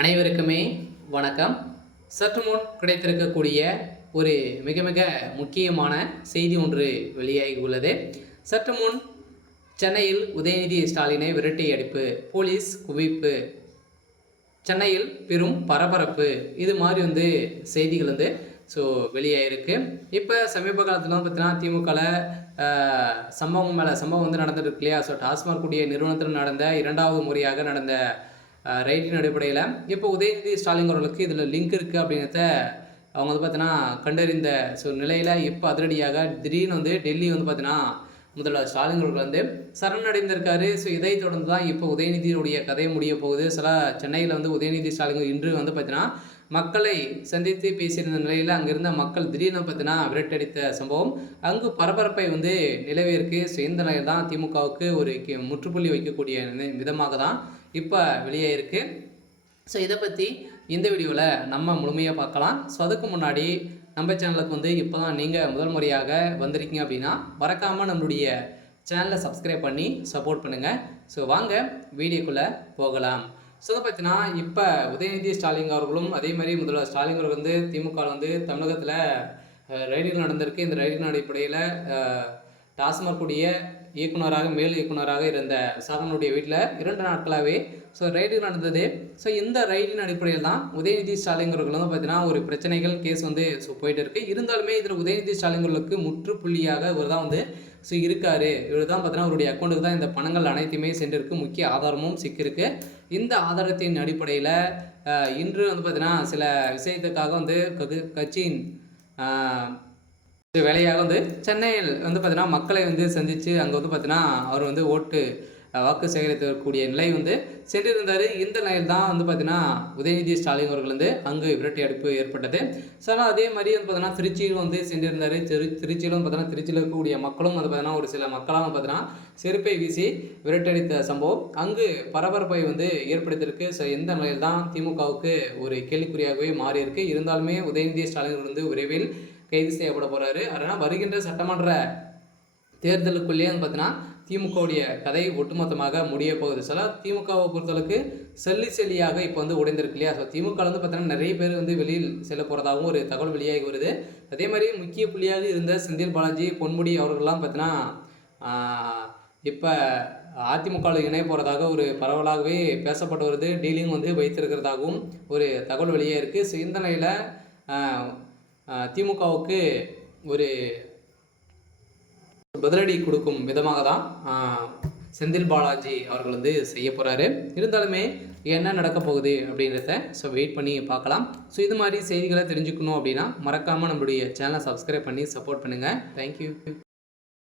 அனைவருக்குமே வணக்கம். சற்று முன் கிடைத்திருக்கக்கூடிய ஒரு மிக மிக முக்கியமான செய்தி ஒன்று வெளியாகி உள்ளது. சற்று முன் சென்னையில் உதயநிதி ஸ்டாலினை விரட்டி அடிப்பு, போலீஸ் குவிப்பு, சென்னையில் பெரும் பரபரப்பு, இது மாதிரி செய்திகள் வெளியாகிருக்கு. இப்போ சமீப காலத்தில் பார்த்தீங்கன்னா திமுகவில் சம்பவம் மேலே சம்பவம் நடந்துருக்கு இல்லையா. ஸோ டாஸ்மாக் கூடிய நிறுவனத்தில் நடந்த 2வது முறையாக நடந்த ரைட்டின் அடிப்படையில் இப்போ உதயநிதி ஸ்டாலின் அவர்களுக்கு இதில் லிங்க் இருக்குது அப்படிங்கிறத அவங்க பார்த்தீங்கன்னா கண்டறிந்த நிலையில் இப்போ அதிரடியாக திடீர்னு டெல்லி பார்த்தீங்கன்னா முதல்வர் ஸ்டாலின் அவர்கள் சரணடைந்திருக்காரு. ஸோ இதை தொடர்ந்து தான் இப்போ உதயநிதியுடைய கதை முடிய போகுது. சில சென்னையில் உதயநிதி ஸ்டாலின் இன்று பார்த்தீங்கன்னா மக்களை சந்தித்து பேசியிருந்த நிலையில் அங்கிருந்த மக்கள் திடீர்னு பார்த்தீங்கன்னா விரட்டடித்த சம்பவம் அங்கு பரபரப்பை நிலவிற்கு. ஸோ இந்த நிலையில் தான் திமுகவுக்கு ஒரு முற்றுப்புள்ளி வைக்கக்கூடிய விதமாக தான் இப்போ வெளியாகிருக்கு. ஸோ இதை பற்றி இந்த வீடியோவில் நம்ம முழுமையாக பார்க்கலாம். ஸோ அதுக்கு முன்னாடி நம்ம சேனலுக்கு இப்போ தான் நீங்கள் முதல் முறையாக வந்திருக்கீங்க அப்படின்னா மறக்காமல் நம்மளுடைய சேனலை சப்ஸ்கிரைப் பண்ணி சப்போர்ட் பண்ணுங்கள். ஸோ வாங்க வீடியோக்குள்ளே போகலாம். ஸோ பார்த்தீங்கன்னா இப்போ உதயநிதி ஸ்டாலின் அவர்களும் அதே மாதிரி முதல்வர் ஸ்டாலின் அவர்கள் திமுக தமிழகத்தில் ரைடுகள் நடந்திருக்கு. இந்த ரைடின் அடிப்படையில் டாஸ்மாக் கூடிய இயக்குநராக மேல் இயக்குநராக இருந்த விசாரணையுடைய வீட்டில் 2 நாட்களாகவே ரைடு நடந்தது. ஸோ இந்த ரைடின் அடிப்படையில் தான் உதயநிதி ஸ்டாலின் அவர்கள் பார்த்தீங்கன்னா ஒரு பிரச்சனைகள் கேஸ் போயிட்டு இருக்குது. இருந்தாலுமே இதில் உதயநிதி ஸ்டாலின் அவர்களுக்கு முற்றுப்புள்ளியாக இவர் தான் இருக்கார். இவர் தான் பார்த்தீங்கன்னா அவருடைய அக்கௌண்ட்டுக்கு தான் இந்த பணங்கள் அனைத்துமே சென்றிருக்கு. முக்கிய ஆதாரமும் சிக்கிருக்கு. இந்த ஆதாரத்தின் அடிப்படையில் இன்று பார்த்தீங்கன்னா சில விஷயத்துக்காக கட்சியின் வேலையாக சென்னையில் பார்த்தீங்கன்னா மக்களை சந்தித்து அங்கே பார்த்தீங்கன்னா அவர் ஓட்டு வாக்கு சேகரிக்கக்கூடிய நிலை சென்றிருந்தார். இந்த நிலையில் தான் பார்த்தீங்கன்னா உதயநிதி ஸ்டாலின் அவர்கள் அங்கு விரட்டி அடிப்பு ஏற்பட்டது. ஸோ ஆனால் அதே மாதிரி பார்த்தீங்கன்னா திருச்சியிலும் சென்றிருந்தார். திருச்சியிலும் பார்த்தீங்கன்னா திருச்சியில் இருக்கக்கூடிய மக்களும் பார்த்தீங்கன்னா ஒரு சில மக்களாக பார்த்தீங்கன்னா செருப்பை வீசி விரட்டடித்த சம்பவம் அங்கு பரபரப்பை ஏற்படுத்தியிருக்கு. ஸோ இந்த நிலையில் தான் திமுகவுக்கு ஒரு கேள்விக்குறியாகவே மாறியிருக்கு. இருந்தாலுமே உதயநிதி ஸ்டாலின் விரைவில் கைது செய்யப்பட போகிறாரு. அதனால் வருகின்ற சட்டமன்ற தேர்தலுக்குள்ளேயே பார்த்தீங்கன்னா திமுகவுடைய கதை ஒட்டுமொத்தமாக முடிய போகுது. சில திமுகவை பொறுத்தளவுக்கு செல்லியாக இப்போ உடைந்திருக்கு இல்லையா. ஸோ திமுக பார்த்தீங்கன்னா நிறைய பேர் வெளியில் செல்ல போகிறதாகவும் ஒரு தகவல் வெளியாகி வருது. அதே மாதிரி முக்கிய புள்ளியாக இருந்த செந்தில் பாலாஜி, பொன்முடி அவர்கள்லாம் பார்த்தீங்கன்னா இப்போ அதிமுகவில் இணைய போகிறதாக ஒரு பரவலாகவே பேசப்பட்டு வருது. டீலிங் வைத்திருக்கிறதாகவும் ஒரு தகவல் வெளியே இருக்குது. ஸோ இந்த நிலையில் திமுகவுக்கு ஒரு பதிலடி கொடுக்கும் விதமாக தான் செந்தில் பாலாஜி அவர்கள் செய்ய போகிறாரு. இருந்தாலுமே என்ன நடக்க போகுது அப்படின்றத வெயிட் பண்ணி பார்க்கலாம். ஸோ இது மாதிரி செய்திகளை தெரிஞ்சுக்கணும் அப்படின்னா மறக்காமல் நம்மளுடைய சேனலை சப்ஸ்கிரைப் பண்ணி சப்போர்ட் பண்ணுங்கள். தேங்க்யூ.